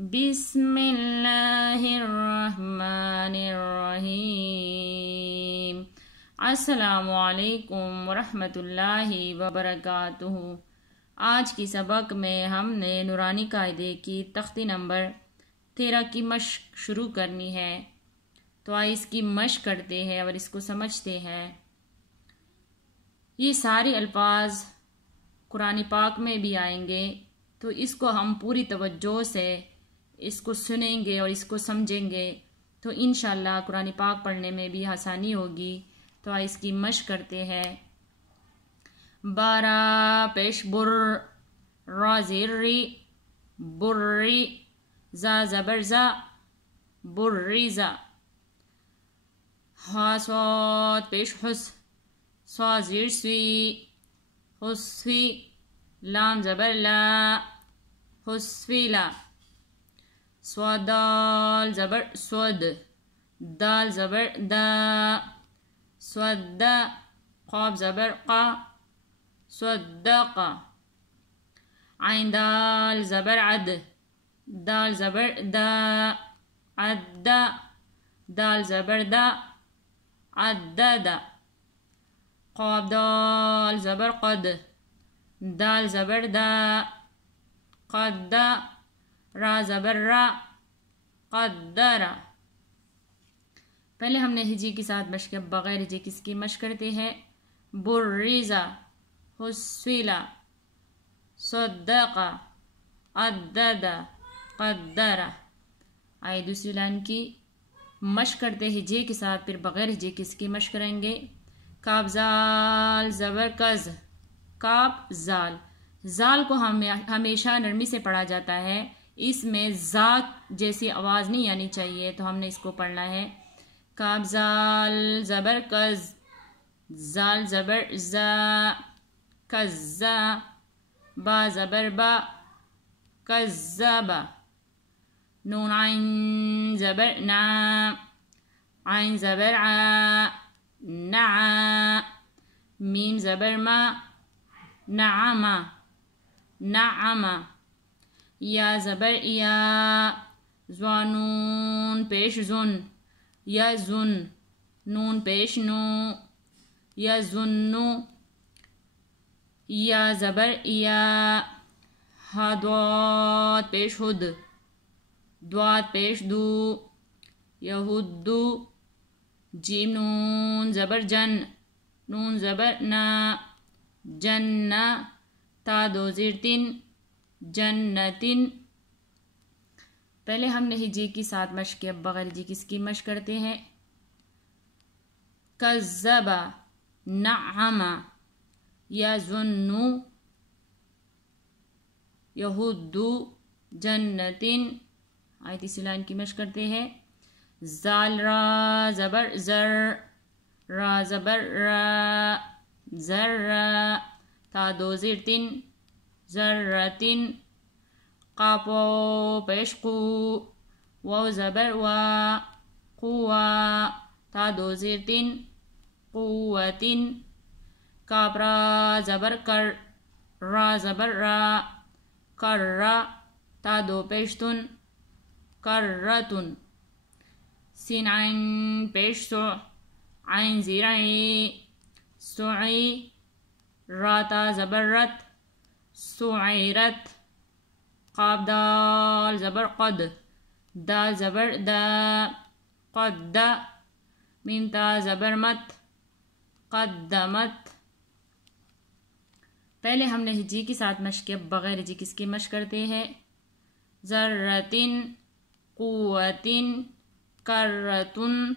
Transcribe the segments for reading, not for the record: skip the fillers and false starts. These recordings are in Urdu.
بسم اللہ الرحمن الرحیم۔ السلام علیکم ورحمۃ اللہ وبرکاتہ۔ آج کی سبق میں ہم نے نورانی قاعدے کی تختی نمبر 13 کی مشق شروع کرنی ہے، تو آئے اس کی مشق کرتے ہیں اور اس کو سمجھتے ہیں۔ یہ سارے الفاظ قرآن پاک میں بھی آئیں گے، تو اس کو ہم پوری توجہ سے اس کو سنیں گے اور اس کو سمجھیں گے، تو انشاءاللہ قرآن پاک پڑھنے میں بھی آسانی ہوگی۔ تو اس کی مشق کرتے ہیں۔ بارا پیش بر، را زیر ری، برری، زا زبر زا، برریزا۔ ہا صاد پیش حس، سوا زیر سوی، حسوی، لام زبر لا، حسویلا۔ صاد دال زبر سود، دال زبر دا، سود دا۔ قاف زبر قا، صدقا۔ عین دال زبر عد، دال زبر دا، عدا۔ دال زبر دا، عددا۔ قاف دال زبر قد، دال زبر دا، قدا۔ را زبر را، قدرا۔ پہلے ہم نے ہجی کے ساتھ مشق، بغیر ہجی کس کی مشق کرتے ہیں۔ برریزا، حسویلا، صدقا، عددا، قدرا۔ آئے دوسری لائن کی مشق کرتے ہجی کے ساتھ، پھر بغیر ہجی کس کی مشق کریں گے۔ کاف زال زبر کز، کاف زال۔ زال کو ہمیشہ نرمی سے پڑھا جاتا ہے، اس میں زا جیسی آواز نہیں آنی چاہیے، تو ہم نے اس کو پڑھنا ہے۔ کاف زال زبر کز، زال زبر زا، کزا۔ با زبر با، کزابا۔ نون عین زبر نا، عین زبر عا، نعا۔ میم زبر ما، نعما، نعما۔ یا زبر یا، زوانون پیش زن، یا زن۔ نون پیش نو، یا زنو۔ یا زبر یا، ہا دواد پیش ہد، دواد پیش دو، یہدو۔ جیم نون زبر جن، نون زبر نا، جنہ۔ تا دو زیر تین، جنتن۔ پہلے ہم نے ہجی کی ساتھ مشق کی، اب بغیر ہجی کس کی مشق کرتے ہیں۔ کذبا، نعما، یظنو، یہدو، جنتن۔ آیت اسی لائن کی مشق کرتے ہیں۔ زال را زبر زر، را زبر را، زر۔ تا دو زیر تین، ذرتن۔ قاف واو پیش قو، واو زبر وا، قوا۔ تا دو زیر تین، قوتن۔ کاف را زبر کر، را زبر را، کرا۔ تا دو پیش تن، کرتن۔ سین عین پیش سو، عین زیر عی، سعی۔ را تا زبر رت، سعیرت۔ قاف دال زبر قد، دال زبر دا، قد۔ میم تا زبر مت، قدمت۔ پہلے ہم نے ہجی کے ساتھ مشق کی، اب بغیر ہجی کس کی مشق کرتے ہیں۔ ذرتن، قوتن، کرتن،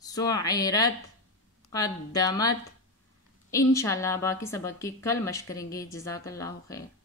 سعیرت، قدمت۔ انشاءاللہ باقی سبق کی کل مشق کریں گے۔ جزاک اللہ خیر۔